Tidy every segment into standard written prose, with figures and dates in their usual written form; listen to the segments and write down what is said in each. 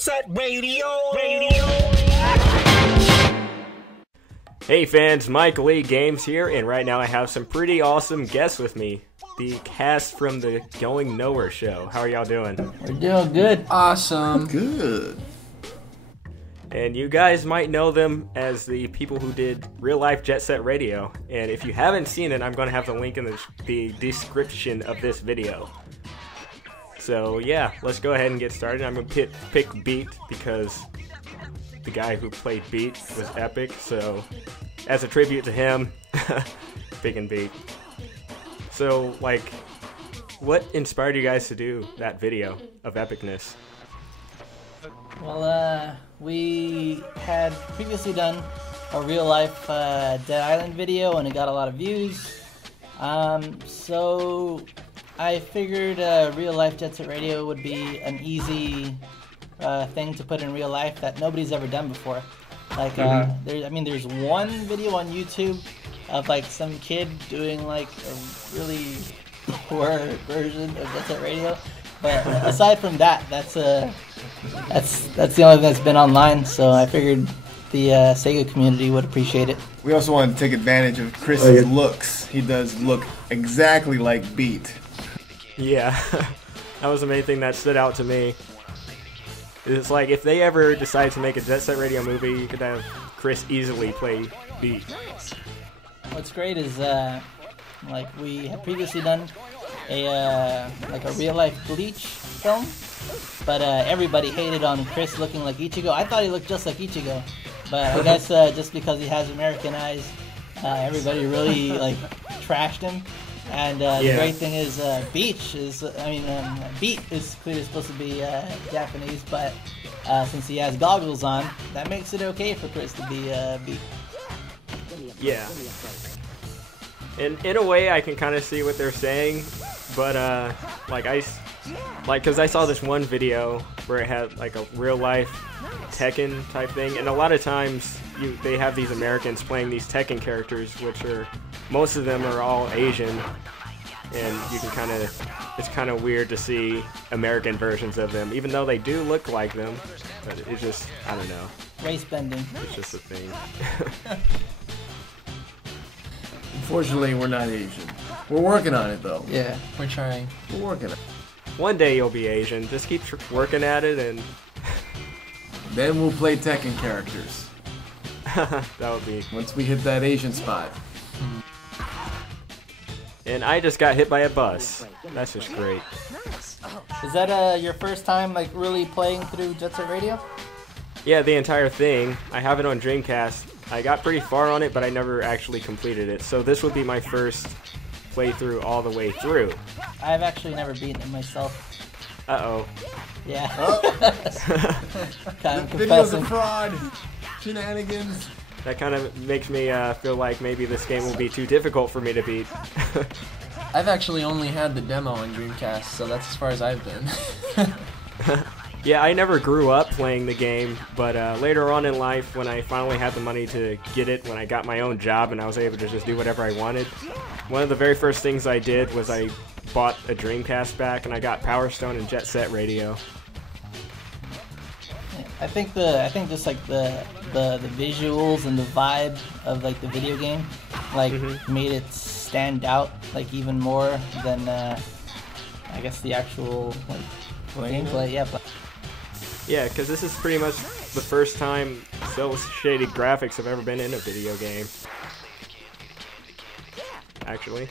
Jet Set Radio. Hey fans, Mike Lee Games here, and right now I have some pretty awesome guests with me. The cast from the Going Nowhere Show. How are y'all doing? We're doing good. Awesome. Good. And you guys might know them as the people who did Real Life Jet Set Radio. And if you haven't seen it, I'm going to have the link in the description of this video. So yeah, let's go ahead and get started. I'm going to pick Beat because the guy who played Beat was epic. So as a tribute to him, picking Beat. So like, what inspired you guys to do that video of epicness? Well, we had previously done a real life Dead Island video and it got a lot of views. So I figured real life Jet Set Radio would be an easy thing to put in real life that nobody's ever done before. Like, there's one video on YouTube of like some kid doing like a really poor version of Jet Set Radio. But aside from that, that's the only thing that's been online. So I figured the Sega community would appreciate it. We also wanted to take advantage of Chris's looks. He does look exactly like Beat. Yeah, that was the main thing that stood out to me. It's like if they ever decide to make a Jet Set Radio movie, you could have Chris easily play Beat. What's great is like we had previously done a real life Bleach film, but everybody hated on Chris looking like Ichigo. I thought he looked just like Ichigo, but I guess just because he has American eyes, everybody really like trashed him. And the great thing is Beat is clearly supposed to be Japanese, but since he has goggles on, that makes it okay for Chris to be Beat. Yeah. And in a way, I can kind of see what they're saying, but because I saw this one video where it had like a real life Tekken type thing, and a lot of times they have these Americans playing these Tekken characters, which are most of them are all Asian, and you can it's kind of weird to see American versions of them, even though they do look like them, but it's just, I don't know. Race bending. It's just a thing. Unfortunately, we're not Asian. We're working on it, though. Yeah, we're trying. We're working on it. One day you'll be Asian. Just keep working at it, and Then we'll play Tekken characters. that would be... Once we hit that Asian spot. And I just got hit by a bus. That's just great. Is that your first time like really playing through Jet Set Radio? Yeah, the entire thing. I have it on Dreamcast. I got pretty far on it, but I never actually completed it. So this would be my first playthrough all the way through. I've actually never beaten it myself. Uh-oh. Yeah. The video's a fraud. Shenanigans. That kind of makes me feel like maybe this game will be too difficult for me to beat. I've actually only had the demo on Dreamcast, so that's as far as I've been. Yeah, I never grew up playing the game, but later on in life, when I finally had the money to get it, when I got my own job and I was able to just do whatever I wanted, one of the very first things I did was I bought a Dreamcast back and I got Power Stone and Jet Set Radio. I think just like the visuals and the vibe of like the video game like made it stand out like even more than I guess the actual like gameplay. Yeah, because this is pretty much the first time so shaded graphics have ever been in a video game. Actually.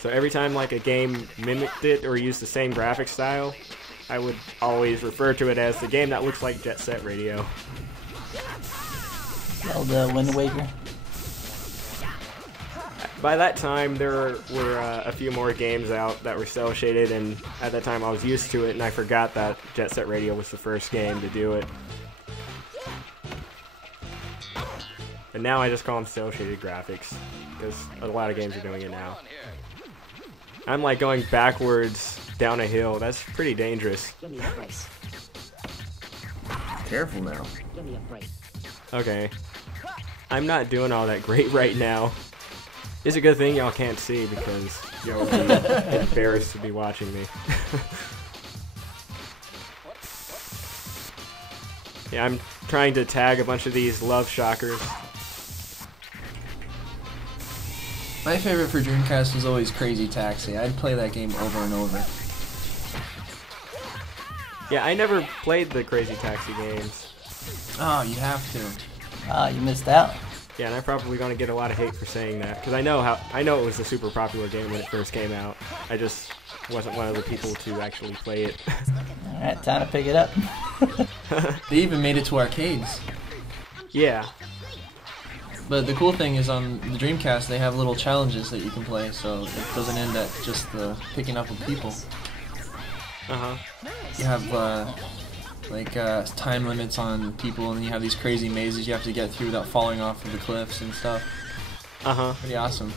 So every time like a game mimicked it or used the same graphic style, I would always refer to it as the game that looks like Jet Set Radio. Well, the Wind Waker. By that time, there were a few more games out that were cel shaded, and at that time I was used to it, and I forgot that Jet Set Radio was the first game to do it. And now I just call them cel shaded graphics, because a lot of games are doing it now. I'm like going backwards down a hill. That's pretty dangerous. Careful now. Okay. I'm not doing all that great right now. It's a good thing y'all can't see because y'all would be embarrassed to be watching me. Yeah, I'm trying to tag a bunch of these love shockers. My favorite for Dreamcast was always Crazy Taxi. I'd play that game over and over. Yeah, I never played the Crazy Taxi games. Oh, you have to. You missed out. Yeah, and I'm probably gonna get a lot of hate for saying that because I know it was a super popular game when it first came out. I just wasn't one of the people to actually play it. All right, time to pick it up. They even made it to arcades. Yeah. But the cool thing is on the Dreamcast they have little challenges that you can play, so it doesn't end at just the picking up of people. You have time limits on people, and you have these crazy mazes you have to get through without falling off of the cliffs and stuff. Pretty awesome.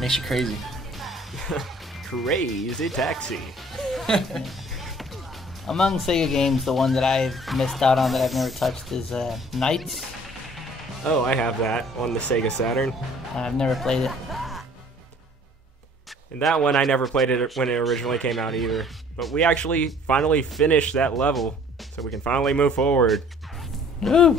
Makes you crazy. Crazy Taxi. Among Sega games, the one that I've missed out on that I've never touched is Knights. Oh, I have that on the Sega Saturn. I've never played it. And that one, I never played it when it originally came out either. But we actually finally finished that level, so we can finally move forward. Woo!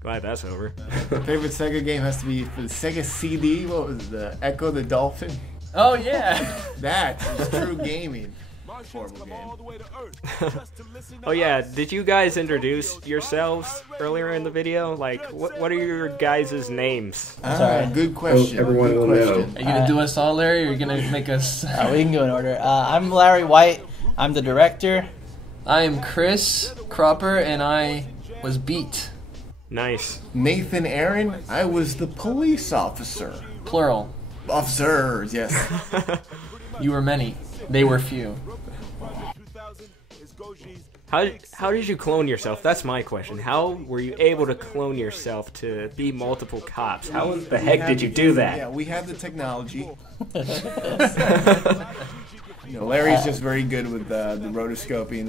Glad that's over. My favorite Sega game has to be for the Sega CD. What was it, the Echo the Dolphin? Oh yeah! That is true gaming. Horrible game. Oh yeah, did you guys introduce yourselves earlier in the video? Like, what are your guys' names? Sorry. Good question. Everyone Good will question. Are you gonna do us all, Larry, or are you gonna make us... We can go in order. I'm Larry White. I'm the director. I am Chris Cropper, and I was beat. Nice. Nathan Aaron, I was the police officer. Plural. Officers, yes. You were many. They were few. How did you clone yourself? That's my question. How were you able to clone yourself to be multiple cops? How the heck did you do that? Yeah, we have the technology. Larry's just very good with the rotoscoping.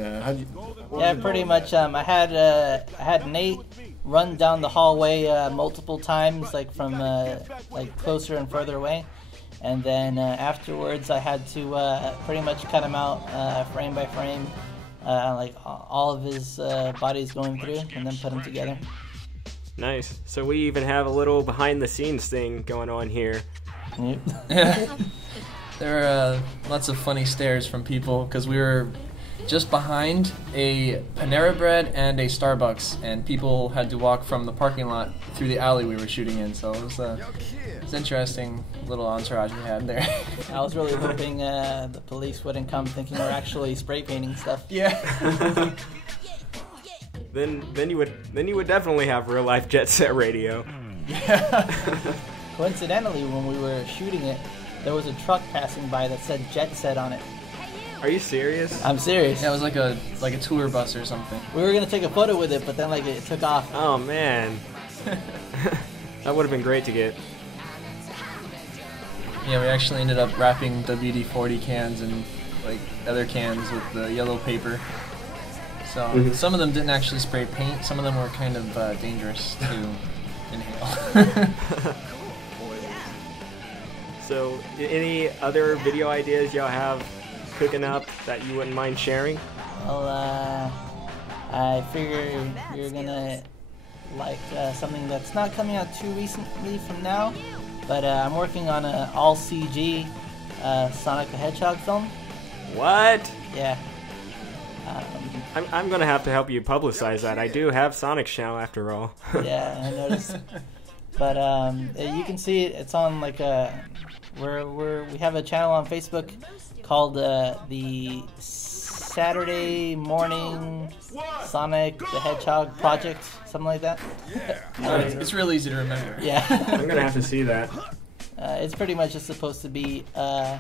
Yeah, pretty much. I had Nate run down the hallway multiple times, like from like closer and further away, and then afterwards I had to pretty much cut him out frame by frame, like all of his bodies going through, and then put them together. Nice. So we even have a little behind-the-scenes thing going on here. Yep. There are lots of funny stares from people because we were just behind a Panera Bread and a Starbucks, and people had to walk from the parking lot through the alley we were shooting in. So it was interesting little entourage we had there. I was really hoping the police wouldn't come thinking we're actually spray painting stuff. Yeah. Then you would definitely have real life Jet Set Radio. Yeah. Coincidentally, when we were shooting it, there was a truck passing by that said Jet Set on it. Are you serious? I'm serious. Yeah, it was like a tour bus or something. We were gonna take a photo with it, but then like it took off. Oh man. That would have been great to get. Yeah, we actually ended up wrapping WD-40 cans and like other cans with the yellow paper. So some of them didn't actually spray paint. Some of them were kind of dangerous to inhale. So, any other video ideas y'all have cooking up that you wouldn't mind sharing? Well, I figure you're gonna like something that's not coming out too recently from now, but I'm working on an all CG Sonic the Hedgehog film. What? Yeah. I'm gonna have to help you publicize that. I do have Sonic Shell after all. Yeah, I noticed. But you can see it. It's on like we have a channel on Facebook called the Saturday Morning Sonic the Hedgehog Project, something like that. It's real easy to remember. Yeah. I'm gonna have to see that. It's pretty much just supposed to be our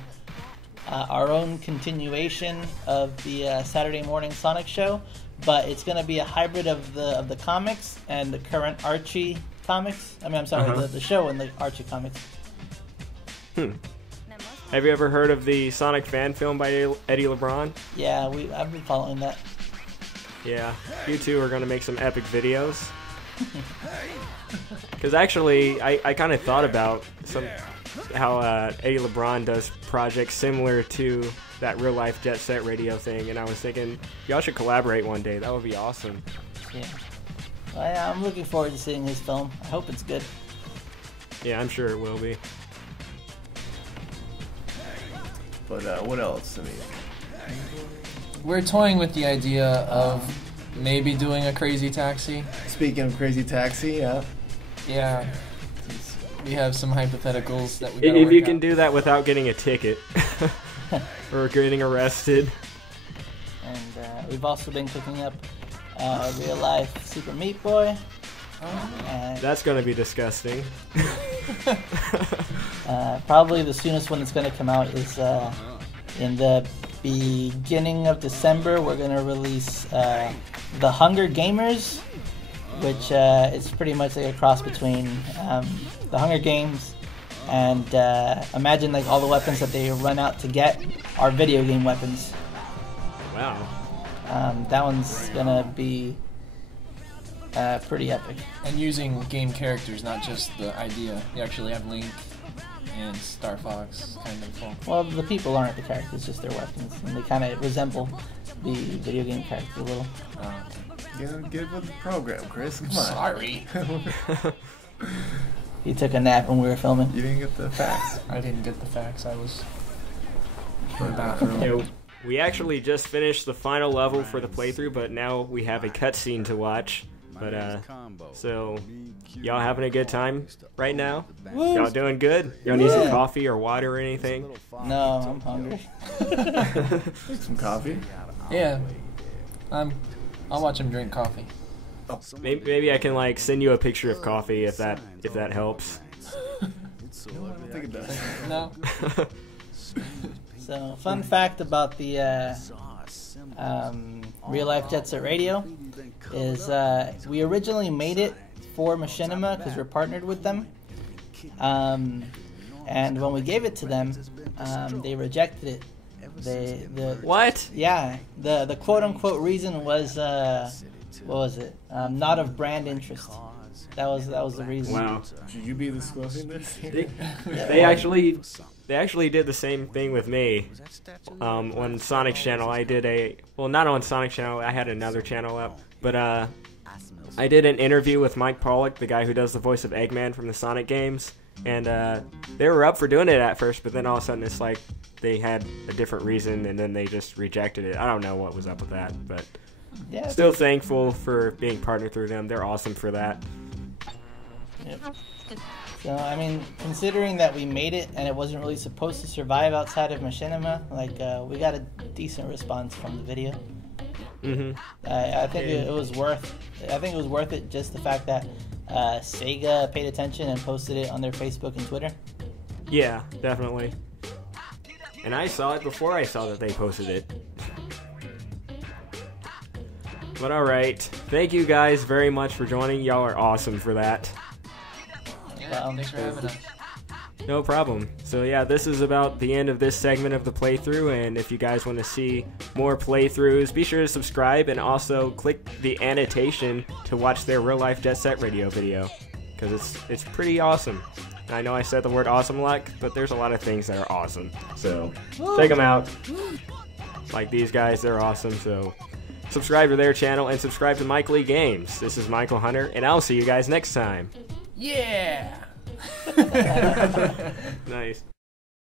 own continuation of the Saturday Morning Sonic show, but it's gonna be a hybrid of the comics and the current Archie comics. I mean, I'm sorry, the show and the Archie comics. Have you ever heard of the Sonic fan film by Eddie LeBron? Yeah, I've been following that. Yeah, you two are gonna make some epic videos. Because actually, I kind of thought about how Eddie LeBron does projects similar to that real life Jet Set Radio thing, and I was thinking y'all should collaborate one day. That would be awesome. Yeah. Well, yeah, I'm looking forward to seeing his film. I hope it's good. Yeah, I'm sure it will be. But what else? I mean, We're toying with the idea of maybe doing a Crazy Taxi. speaking of Crazy Taxi, yeah. Yeah. We have some hypotheticals that we gotta If work you can out. do that without getting a ticket or getting arrested. And we've also been cooking up real life Super Meat Boy. And That's going to be disgusting. probably the soonest one that's going to come out is in the beginning of December. We're going to release The Hunger Gamers, which is pretty much like a cross between The Hunger Games and imagine like all the weapons that they run out to get are video game weapons. Wow. That one's going to be pretty epic. And using game characters, not just the idea. You actually have Link and Star Fox kind of cool. Well, the people aren't the characters, just their weapons, and they kind of resemble the video game characters a little. Get with the program, Chris. Come on. Sorry. He took a nap when we were filming. You didn't get the facts. I didn't get the facts. I was in the bathroom. Yeah, we actually just finished the final level for the playthrough, but now we have a cutscene to watch. But so y'all having a good time right now? Y'all doing good? Y'all need some coffee or water or anything? No, I'm hungry. Some coffee. Yeah. I'll watch him drink coffee. Maybe I can like send you a picture of coffee if that helps. I don't think it does. No. So, fun fact about the Real Life Jet Set Radio is we originally made it for Machinima because we're partnered with them. And when we gave it to them, they rejected it. What? Yeah, the quote unquote reason was what was it? Not of brand interest. That was the reason. Wow. Should you be disclosing this? They actually did the same thing with me. On Sonic's channel, I did not on Sonic's channel. I had another channel up, but I did an interview with Mike Pollock, the guy who does the voice of Eggman from the Sonic games, and they were up for doing it at first, but then all of a sudden it's like they had a different reason, and then they just rejected it. I don't know what was up with that, but Yeah. still thankful for being partnered through them. They're awesome for that. Yep. So, I mean, considering that we made it and it wasn't really supposed to survive outside of Machinima, like, we got a decent response from the video. Mm-hmm. I think it was worth. I think it was worth it, just the fact that Sega paid attention and posted it on their Facebook and Twitter. Yeah, definitely. And I saw it before I saw that they posted it. But alright, thank you guys very much for joining. Y'all are awesome for that. Yeah, thanks for having us. No problem. So yeah, this is about the end of this segment of the playthrough, and if you guys want to see more playthroughs, be sure to subscribe and also click the annotation to watch their real life Jet Set Radio video, because it's pretty awesome. And I know I said the word awesome a lot, but there's a lot of things that are awesome. So check them out. Like these guys, they're awesome. So subscribe to their channel and subscribe to Mike Lee Games. This is Michael Hunter, and I'll see you guys next time. Yeah! Nice.